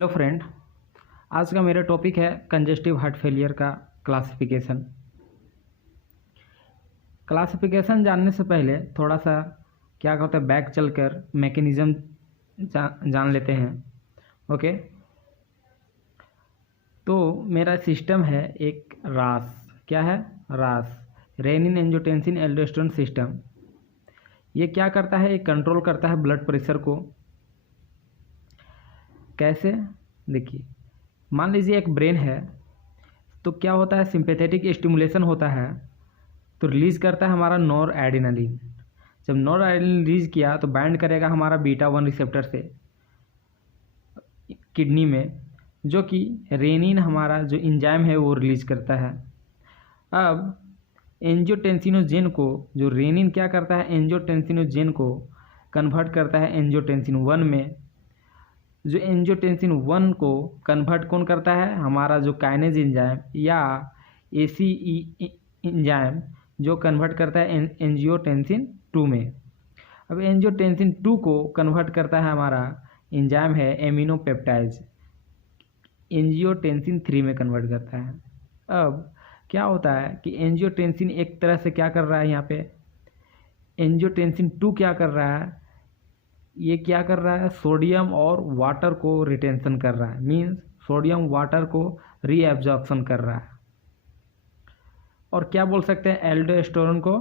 Hello friend. आज का मेरा टॉपिक है कंजेस्टिव हार्ट फेलियर का क्लासिफिकेशन। क्लासिफिकेशन जानने से पहले थोड़ा सा क्या होता है बैक चलकर मैकेनिज़्म जान लेते हैं। ओके, तो मेरा सिस्टम है एक रास। क्या है? रास, रेनिन एंजियोटेंसिन एल्डोस्टेरोन सिस्टम। ये क्या करता है? ये कंट्रोल करता है ब्लड प्रेशर को। कैसे? देखिए, मान लीजिए एक ब्रेन है, तो क्या होता है, सिंपैथेटिक स्टिमुलेशन होता है तो रिलीज़ करता है हमारा नॉर एड्रेनालिन। जब नॉर एड्रेनालिन रिलीज किया तो बाइंड करेगा हमारा बीटा 1 रिसेप्टर से किडनी में, जो कि रेनिन हमारा जो इंजाइम है वो रिलीज करता है। अब एंजियोटेंसिनोजेन को, जो रेनिन क्या करता है, एंजियोटेंसिनोजेन को कन्वर्ट करता है एंजियोटेंसिन 1 में। जो एंजियोटेंसिन 1 को कन्वर्ट कौन करता है? हमारा जो काइनेज एंजाइम या एसीई एंजाइम, जो कन्वर्ट करता है एंजियोटेंसिन 2 में। अब एंजियोटेंसिन 2 को कन्वर्ट करता है हमारा एंजाइम है एमिनोपेप्टाइड्स, एंजियोटेंसिन 3 में कन्वर्ट करता है। अब क्या होता है कि एंजियोटेंसिन एक तरह से क्या कर रहा है, यहाँ पे एंजियोटेंसिन 2 क्या कर रहा है, ये क्या कर रहा है, सोडियम और वाटर को रिटेंशन कर रहा है। मींस सोडियम वाटर को रीएब्जॉर्प्शन कर रहा है। और क्या बोल सकते हैं, एल्डोस्टेरोन को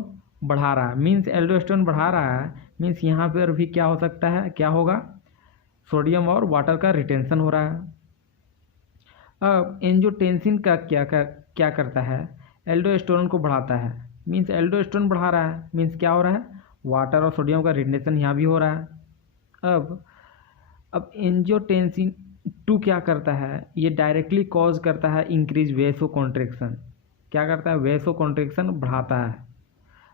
बढ़ा रहा है। मींस एल्डोस्टेरोन बढ़ा रहा है, मींस यहाँ पर भी क्या हो सकता है, क्या होगा, सोडियम और वाटर का रिटेंशन हो रहा है। अब एंजियोटेंसिन का क्या करता है, एल्डोस्टेरोन को बढ़ाता है। मींस एल्डोस्टेरोन बढ़ा रहा है, मींस क्या हो रहा है, वाटर और सोडियम का रिटेंशन यहाँ भी हो रहा है। अब एंजियोटेंसिन 2 क्या करता है, ये डायरेक्टली कॉज करता है इंक्रीज वेसो कॉन्ट्रैक्शन। क्या करता है, वेसो कॉन्ट्रैक्शन बढ़ाता है।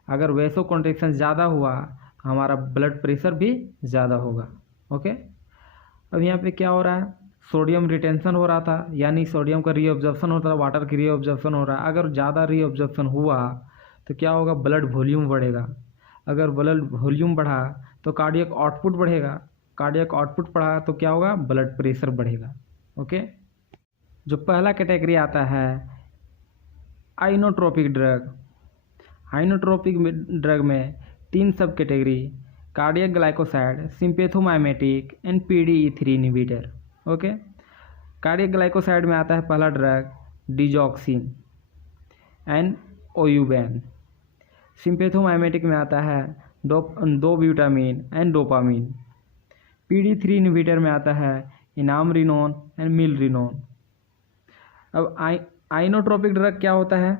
अगर वेसो कॉन्ट्रैक्शन ज़्यादा हुआ, हमारा ब्लड प्रेशर भी ज़्यादा होगा। ओके, अब यहाँ पे क्या हो रहा है, सोडियम रिटेंशन हो रहा था, यानी सोडियम का रीअब्जॉर्प्शन होता था, वाटर की रीअब्जॉर्प्शन हो रहा है। अगर ज़्यादा रीअब्जॉर्प्शन हुआ तो क्या होगा, ब्लड वॉल्यूम बढ़ेगा। अगर ब्लड वॉल्यूम बढ़ा तो कार्डियक आउटपुट बढ़ेगा, कार्डियक आउटपुट बढ़ा तो क्या होगा, ब्लड प्रेशर बढ़ेगा। ओके, जो पहला कैटेगरी आता है आइनोट्रोपिक ड्रग। आइनोट्रोपिक ड्रग में 3 सब category, cardiac glycoside, sympathomimetic and PDE3 inhibitor. Okay, cardiac glycoside में आता है पहला ड्रग डिजॉक्सिन एंड ओयूबैन। सिम्पैथोमाइमेटिक में आता है दो ब्यूटामिन एंड डोपामिन। PDE3 इनहिबिटर में आता है इनामरिनोन एंड मिलरिनोन। अब आइनोट्रोपिक ड्रग क्या होता है,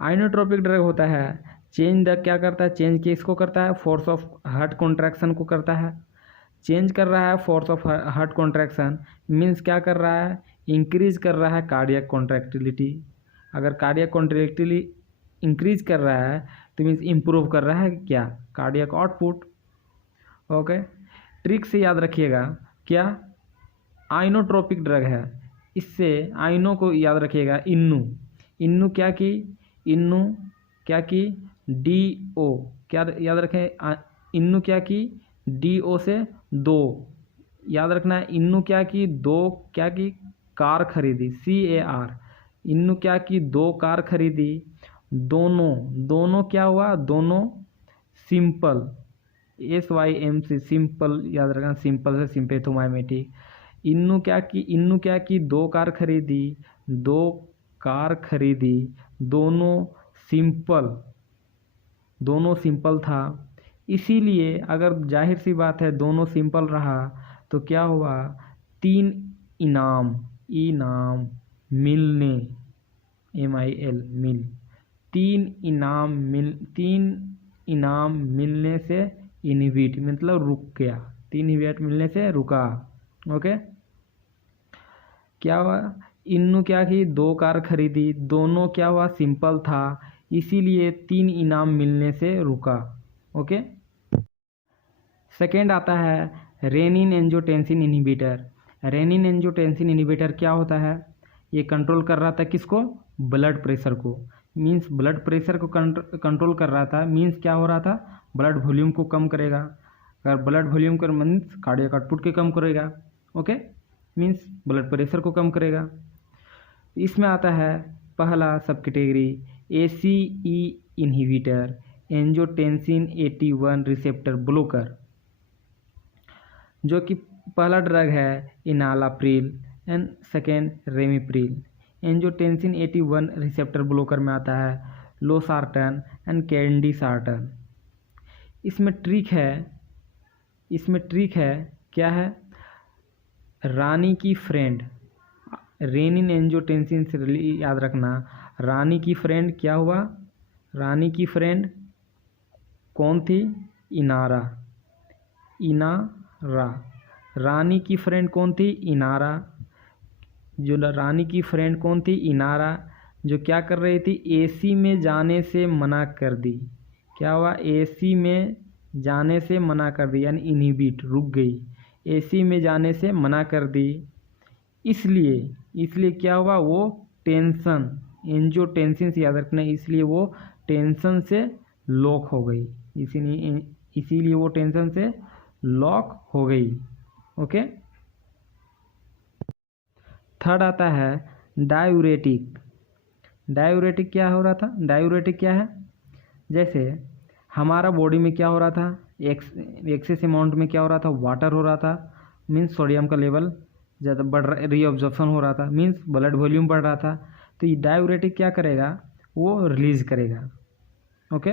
आइनोट्रोपिक ड्रग होता है चेंज द, क्या करता है, चेंज किसको करता है, फोर्स ऑफ हार्ट कॉन्ट्रैक्शन को करता है। चेंज कर रहा है force of heart contraction, means क्या कर रहा है, इंक्रीज कर रहा है कार्डियक कॉन्ट्रैक्टिलिटी। अगर कार्डियक कॉन्ट्रैक्टिलिटी इंक्रीज कर रहा है तो मीन्स इम्प्रूव कर रहा है क्या, कार्डियक आउटपुट। ओके, ट्रिक से याद रखिएगा, क्या आइनोट्रोपिक ड्रग है, इससे आइनो को याद रखिएगा, इन्नू क्या की, इन्नू क्या की, DO, क्या याद रखें, इन्नू क्या की, DO से 2 याद रखना है। इन्नू क्या की, 2 क्या की, कार खरीदी, CAR। इन्नू क्या की, 2 कार खरीदी। दोनों क्या हुआ, दोनों सिंपल, SYMC, सिंपल याद रखना, सिंपल से सिम्पैथोमाइमेटिक। इन्नू क्या की, 2 कार खरीदी, 2 कार खरीदी, दोनों सिंपल था। इसीलिए अगर जाहिर सी बात है दोनों सिंपल रहा तो क्या हुआ, 3 इनाम मिलने, MIL मिल, 3 इनाम मिलने से इनहिबिट मतलब रुक गया, 3 इनहिबिट मिलने से रुका। ओके, क्या हुआ, इन्नू क्या की, 2 कार खरीदी, दोनों क्या हुआ, सिंपल था, इसीलिए 3 इनाम मिलने से रुका। ओके, सेकेंड आता है renin angiotensin inhibitor. Renin angiotensin inhibitor क्या होता है, ये कंट्रोल कर रहा था किसको, ब्लड प्रेशर को। मींस ब्लड प्रेशर को कंट्रोल कर रहा था, मींस क्या हो रहा था, ब्लड वॉल्यूम को कम करेगा। अगर ब्लड वॉल्यूम कर मीन्स कार्डियक आउटपुट के कम करेगा। ओके, मीन्स ब्लड प्रेशर को कम करेगा। इसमें आता है पहला सब category ACE inhibitor, angiotensin 81 receptor blocker, जो कि पहला ड्रग है enalapril and second ramipril. Angiotensin 81 receptor blocker में आता है लोसार्टन एंड कैंडिसार्टन। इसमें ट्रिक है क्या है, रानी की फ्रेंड, रेनिन एंजियोटेंसिन से याद रखना, रानी की फ्रेंड क्या हुआ, रानी की फ्रेंड कौन थी, इनारा, रानी की फ्रेंड कौन थी, इनारा। जो रानी की फ्रेंड कौन थी, इनारा, जो क्या कर रही थी, AC में जाने से मना कर दी। क्या हुआ, AC में जाने से मना कर दी, यानी इनहिबिट, रुक गई, AC में जाने से मना कर दी। इसलिए क्या हुआ, वो टेंशन, एंजियोटेंसिन से याद रखना, इसलिए वो टेंशन से लॉक हो गई, इसीलिए वो टेंशन से लॉक हो गई। ओके, थर्ड आता है डायूरेटिक। डायूरेटिक क्या हो रहा था, डायूरेटिक क्या है, जैसे हमारा बॉडी में क्या हो रहा था, एक्सेस अमाउंट में क्या हो रहा था, वाटर हो रहा था, मीन्स सोडियम का लेवल ज़्यादा बढ़ रहा, रीअब्जॉर्प्शन हो रहा था, मीन्स ब्लड वॉल्यूम बढ़ रहा था। तो ये डायूरेटिक क्या करेगा, वो रिलीज करेगा। ओके,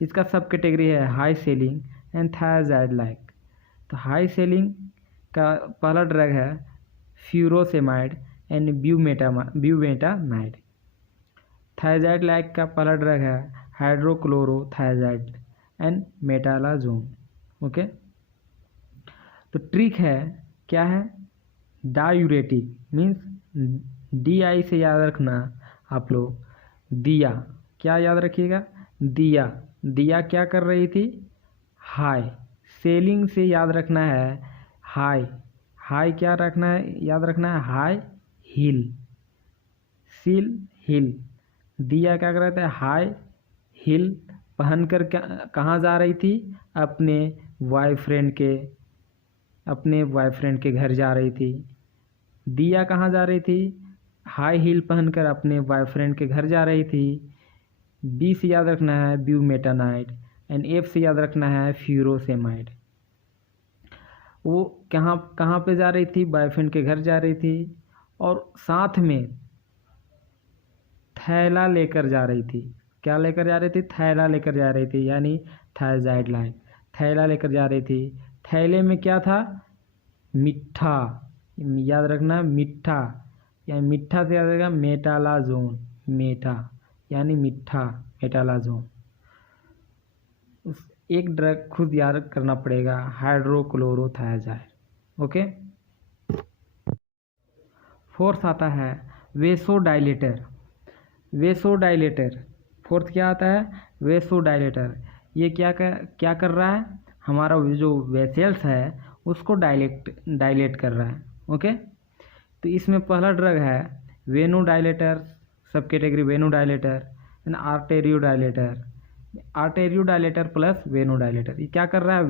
इसका सब कैटेगरी है high selling and thyroid like. तो हाई सेलिंग का पहला ड्रग है फ्यूरोसेमाइड एंड ब्यूमेटानाइड। थायराइड लाइक का पहला ड्रग है हाइड्रोक्लोरोथायराइड एंड मेटालाजोन। ओके, तो ट्रिक है क्या है, डायूरेटिक मीन्स DI से याद रखना आप लोग, दिया, क्या याद रखिएगा, दिया क्या कर रही थी, हाई सेलिंग से याद रखना है, हाई क्या रखना है, याद रखना है, हाई हिल, दिया क्या कर रहा था, हाई हिल पहनकर कहाँ जा रही थी, अपने बॉयफ्रेंड के घर जा रही थी। दिया कहाँ जा रही थी, हाई हील पहनकर अपने बॉयफ्रेंड के घर जा रही थी। B से याद रखना है ब्यूमेटानाइड एंड F से याद रखना है फ्यूरोसेमाइड। वो कहाँ पे जा रही थी, बॉयफ्रेंड के घर जा रही थी, और साथ में थैला लेकर जा रही थी। क्या लेकर जा रही थी, थैला लेकर जा रही थी, यानी थायराइड लाइक, थैला लेकर जा रही थी। थैले में क्या था, मिठा, याद रखना मिठा, यानी मिठा से याद रखना मेटालाजोन, यानी मिठा, मेटालाजोन। एक ड्रग खुद याद करना पड़ेगा, हाइड्रोक्लोरोथायराइड। ओके, फोर्थ आता है वेसोडाइलेटर। फोर्थ क्या आता है, वेसोडाइलेटर। ये क्या कर रहा है, हमारा जो वेसल्स है उसको डायलेट कर रहा है। ओके, तो इसमें पहला ड्रग है वेनोडाइलेटर, सब कैटेगरी वेनोडाइलेटर एंड आर्टेरियोडाइलेटर प्लस वेनोडाइलेटर। ये क्या कर रहा है,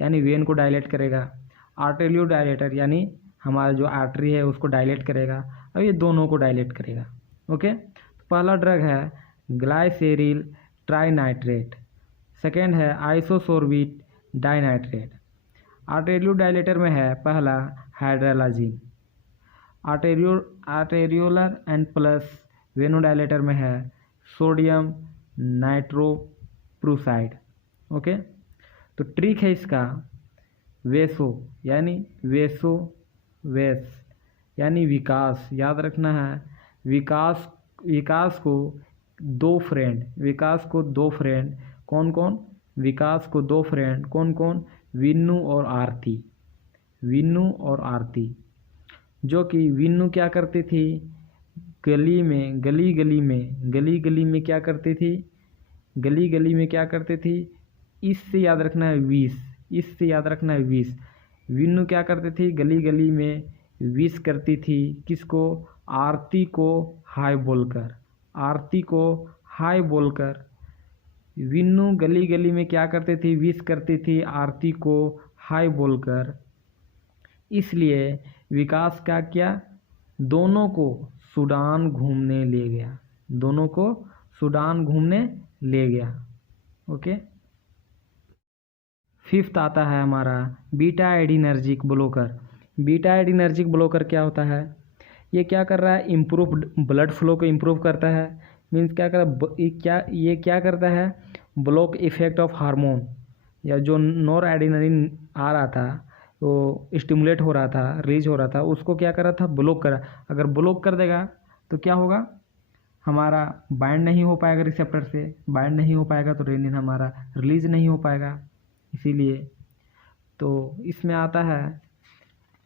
यानी वेन को डायलेट करेगा, आर्टेरियोडाइलेटर यानी हमारा जो आर्टरी है उसको डायलेट करेगा, और ये दोनों को डायलेट करेगा। ओके, तो पहला ड्रग है ग्लाइसेरिल ट्राइनाइट्रेट, सेकेंड है आइसोसोर्बिट डाइनाइट्रेट। आर्टेरियोडाइलेटर में है पहला हाइड्रालाजिन, आर्टेरियोलर एंड प्लस वेनोडाइलेटर में है सोडियम नाइट्रोप्रूसाइड। ओके, तो ट्रिक है इसका, यानी विकास, याद रखना है, विकास को दो फ्रेंड कौन कौन, विकास को दो फ्रेंड कौन कौन, विन्नू और आरती। जो कि विन्नू क्या करती थी, गली गली में क्या करती थी, इससे याद रखना है विष, विन्नू क्या करती थी, गली में विष करती थी, किसको, आरती को हाय बोलकर, विन्नू गली में क्या करती थी, विष करती थी आरती को हाय बोलकर। इसलिए विकास क्या किया, दोनों को सूडान घूमने ले गया, दोनों को सूडान घूमने ले गया। ओके। फिफ्थ आता है हमारा beta adrenergic blocker. Beta adrenergic blocker क्या होता है, ये क्या कर रहा है, इम्प्रूव ब्लड फ्लो को इम्प्रूव करता है। मीन्स क्या कर ये क्या करता है, ब्लॉक इफेक्ट ऑफ हार्मोन, या जो नॉर एडिनलिन आ रहा था, वो स्टिमुलेट हो रहा था, रिलीज हो रहा था, उसको क्या कर रहा था, ब्लॉक करा। अगर ब्लॉक कर देगा तो क्या होगा, हमारा बाइंड नहीं हो पाएगा रिसेप्टर से, बाइंड नहीं हो पाएगा तो रेनिन हमारा रिलीज नहीं हो पाएगा। इसीलिए तो इसमें आता है,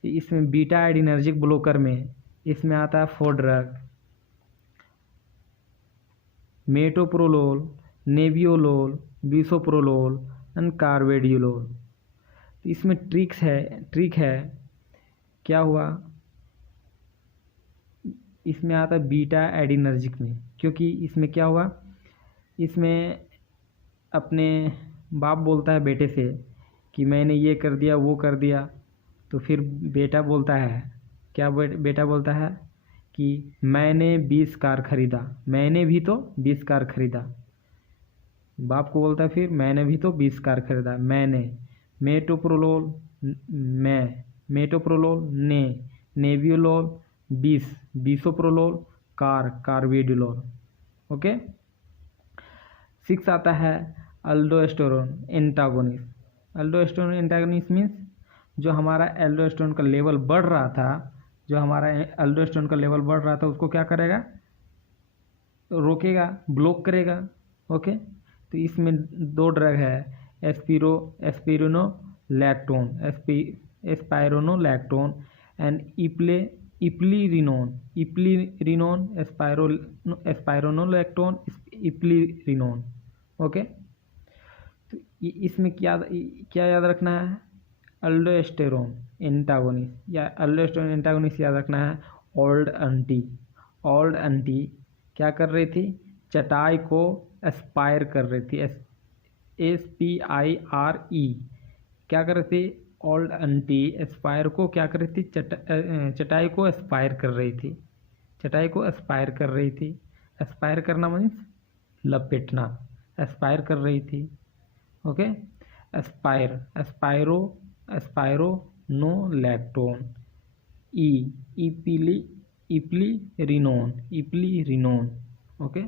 इसमें बीटा एडिनर्जिक ब्लोकर में इसमें आता है 4 ड्रग, मेटोप्रोलोल, नेबियोलोल, बिसोप्रोलोल एंड कार्वेडियोलोल। तो इसमें ट्रिक है क्या हुआ, इसमें आता है बीटा एडिनर्जिक में, क्योंकि इसमें क्या हुआ, इसमें अपने बाप बोलता है बेटे से कि मैंने ये कर दिया वो कर दिया, तो फिर बेटा बोलता है क्या, बेटा बोलता है कि मैंने 20 कार खरीदा, मैंने भी तो 20 कार खरीदा। बाप को बोलता है फिर मैंने भी तो 20 कार खरीदा, मैंने, मेटोप्रोलोल मैं, मेटोप्रोलोल ने, नेबियोलोल 20, बिसोप्रोलोल कार्वेडियोलोल। ओके। 6 आता है अल्डोस्टेरोन एंटागोनिस्ट। अल्डोस्टेरोन एंटागोनिस्ट मीन्स जो हमारा एल्डोस्टेरोन का लेवल बढ़ रहा था, जो हमारा एल्डोस्टेरोन का लेवल बढ़ रहा था उसको क्या करेगा, रोकेगा, ब्लॉक करेगा। ओके। तो इसमें 2 ड्रग है, एस्पिरोनोलैक्टोन एंड इप्लीरिनोन एस्पाइरोनोलैक्टोन इप्लीरिनोन। ओके। तो इसमें क्या याद रखना है, अल्डोस्टेरोन एंटागोनिस्ट या अल्डोस्टेरोन एंटागोनिस्ट याद रखना है। ओल्ड आंटी क्या कर रही थी, चटाई को एस्पायर कर रही थी, SPIRE क्या कर रही थी, ओल्ड आंटी एस्पायर को क्या कर रही थी, चटाई को एस्पायर कर रही थी, चटाई को एस्पायर कर रही थी। एस्पायर करना मीन्स लपेटना, एस्पायर कर रही थी। ओके। एस्पायरोनोलैक्टोन इप्लीरिनोन। ओके।